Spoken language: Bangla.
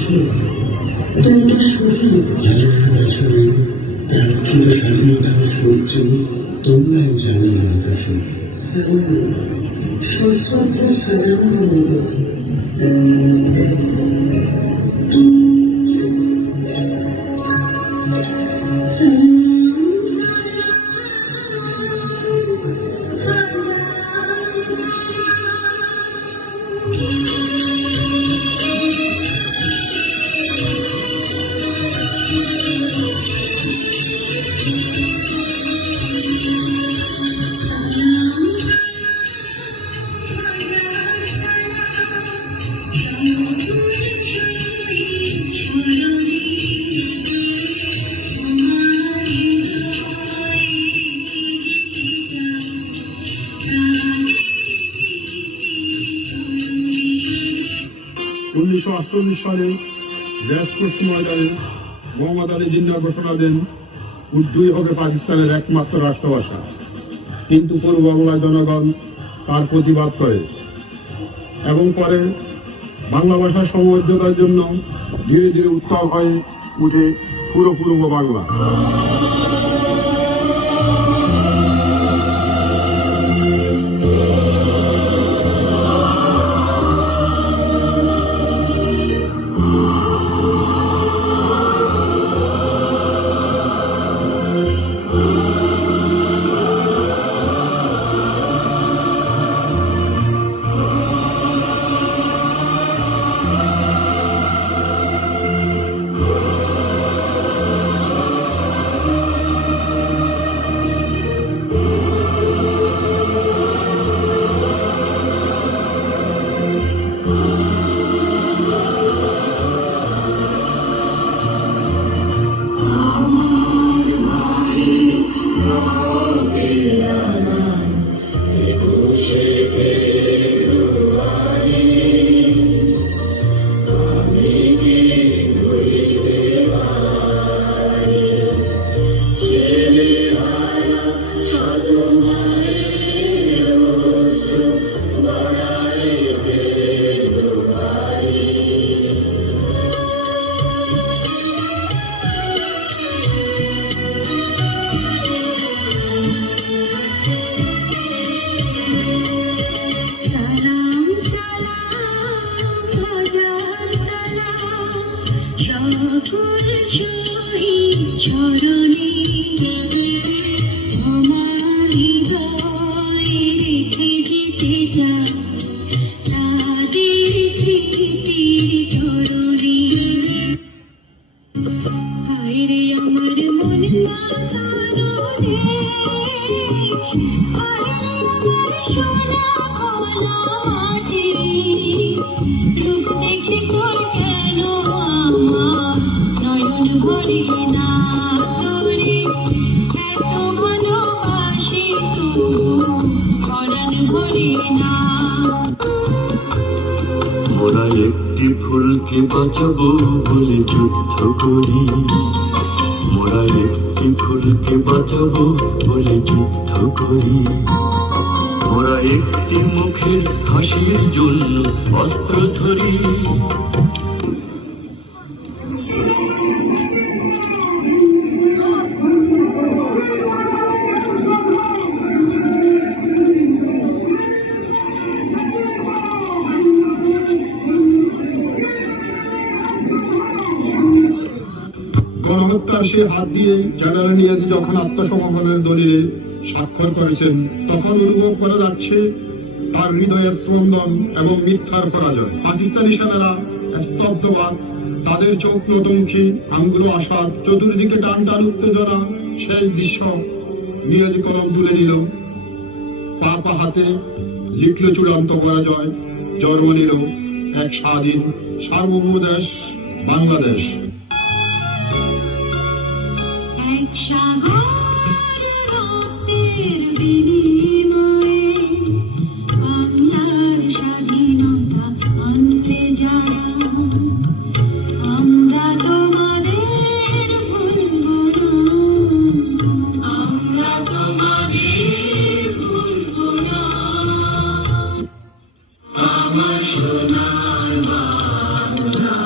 আছে, তোমরা শহীদ। হাজার বছরে প্রার্থিত স্বাধীনতার সূর্য তোমরাই জানিয়ে আকাশে। সালাম, সশ্রদ্ধ সালাম তোমাদেরকে। সালে রেসকোর্স ময়দানে মোহাম্মদ আলী জিন্নাহ ঘোষণা দেন উর্দুই হবে পাকিস্তানের একমাত্র রাষ্ট্রভাষা। কিন্তু পূর্ব বাংলার জনগণ তার প্রতিবাদ করে এবং পরে বাংলা ভাষার সমমর্যাদার জন্য ধীরে ধীরে উত্তাল হয়ে উঠে পুরো পূর্ব বাংলা। মোরা একটি ফুলকে বাঁচাবো বলে যুদ্ধ করি, মোরা একটি ফুলকে বাঁচাবো বলে যুদ্ধ করি, মোরা একটি মুখের হাসির জন্য অস্ত্র ধরি। গণহত্যার সে হাত দিয়ে জেনারেল নিয়াজি যখন আত্মসমর্পণের দলিলে স্বাক্ষর করেছেন, তখন অনুভব করা যাচ্ছে তার হৃদয়ের স্পন্দন এবং মিথ্যার পরাজয়। পাকিস্তানি সেনারা স্তব্ধবাদ, তাদের চোখ নতমুখী, আঙ্গুল আশাদ, চতুর্দিকে টান টান উত্তেজনা। সেই দৃশ্য নিয়াজি কলম তুলে নিল, পা হাতে লিখল চূড়ান্ত পরাজয়, জন্ম নিল এক স্বাধীন সার্বভৌম দেশ বাংলাদেশ। আমার সোনার বাংলা